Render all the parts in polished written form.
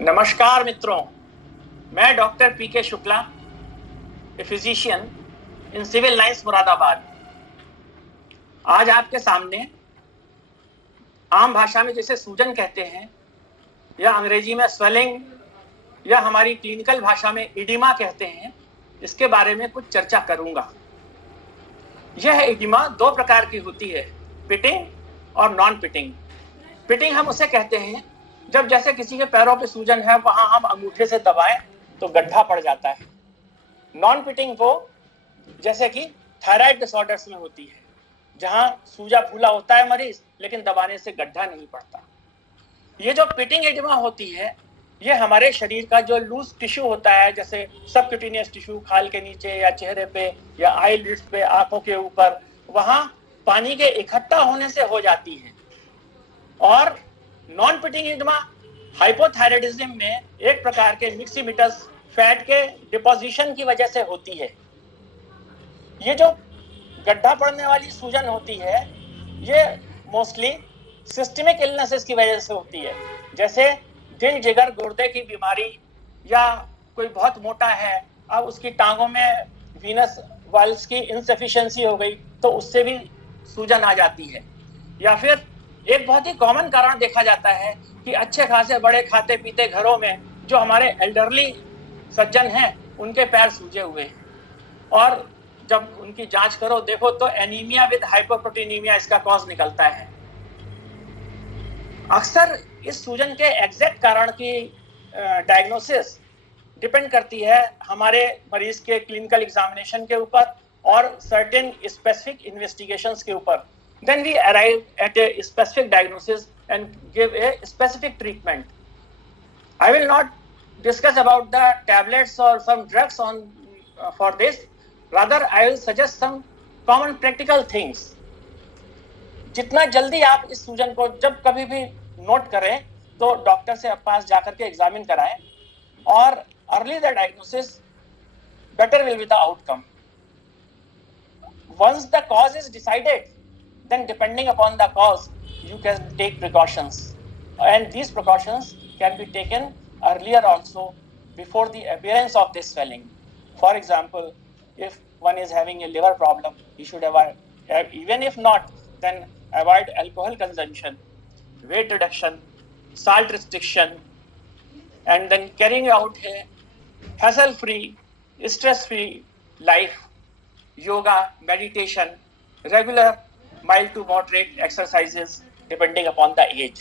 नमस्कार मित्रों, मैं doctor P K Shukla, a physician in Civil Lines Moradabad. आज आपके सामने आम भाषा में जिसे सूजन कहते हैं या अंग्रेजी में स्वेलिंग या हमारी क्लिनिकल भाषा में इडिमा कहते हैं, इसके बारे में कुछ चर्चा करूंगा। यह इडिमा दो प्रकार की होती है, पिटिंग और नॉन पिटिंग। पिटिंग हम उसे कहते हैं जब जैसे किसी के पैरों पे सूजन है, वहां हम अंगूठे से दबाएं तो गड्ढा पड़ जाता है। नॉन पिटिंग वो जैसे कि थायराइड डिसऑर्डर्स में होती है, जहां सूजा फूला होता है मरीज, लेकिन दबाने से गड्ढा नहीं पड़ता। ये जो पिटिंग एडिमा होती है, ये हमारे शरीर का जो लूज टिश्यू होता है, जैसे सबक्यूटेनियस टिश्यू खाल के नीचे या चेहरे पे या आईलिड्स पे, आंखों के ऊपर, वहां पानी के इकट्ठा होने से हो जाती है। और नॉन पिटिंग एडिमा हाइपोथायराइडिज्म में एक प्रकार के मिक्सिमिटस फैट के डिपोजिशन की वजह से होती है। ये जो गड्ढा पड़ने वाली सूजन होती है, ये मोस्टली सिस्टमिक इलनेसेस की वजह से होती है, जैसे दिल जिगर गुर्दे की बीमारी, या कोई बहुत मोटा है, अब उसकी टांगों में वीनस वाल्व्स की इनसफिशिएंसी हो गई तो उससे भी सूजन आ जाती है। या फिर एक बहुत ही कॉमन कारण देखा जाता है कि अच्छे खासे बड़े खाते पीते घरों में जो हमारे एल्डरली सज्जन हैं, उनके पैर सूजे हुए हैं, और जब उनकी जांच करो देखो तो एनीमिया विद हाइपोप्रोटीनीमिया इसका कॉज निकलता है। अक्सर इस सूजन के एग्जैक्ट कारण की डायग्नोसिस डिपेंड करती है हमारे मरीज के क्लिनिकल एग्जामिनेशन के ऊपर और सर्टेन स्पेसिफिक इन्वेस्टिगेशंस के ऊपर। Then we arrive at a specific diagnosis and give a specific treatment. I will not discuss about the tablets or some drugs for this. Rather, I will suggest some common practical things. जितना जल्दी आप इस सूजन को जब कभी भी note करें तो डॉक्टर से पास जाकर के एग्जामिन कराएं, और early the diagnosis better will be the outcome. Once the cause is decided, then depending upon the cause, you can take precautions, and these precautions can be taken earlier also, before the appearance of this swelling. For example, if one is having a liver problem, he should avoid, even if not, then avoid alcohol consumption, weight reduction, salt restriction, and then carrying out a hassle-free, stress-free life, yoga, meditation, regular mild to moderate exercises depending upon the age.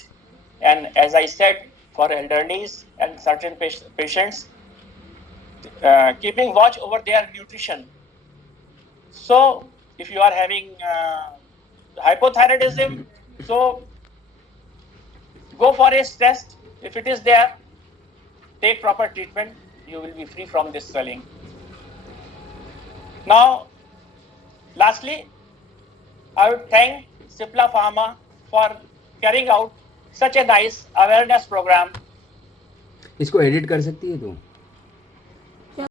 And as I said, for elderlies and certain patients, keeping watch over their nutrition. So if you are having hypothyroidism, so go for a test. If it is there, take proper treatment, you will be free from this swelling. Now, lastly, I would thank Cipla Pharma for carrying out such a nice awareness program. इसको edit कर सकती है तू?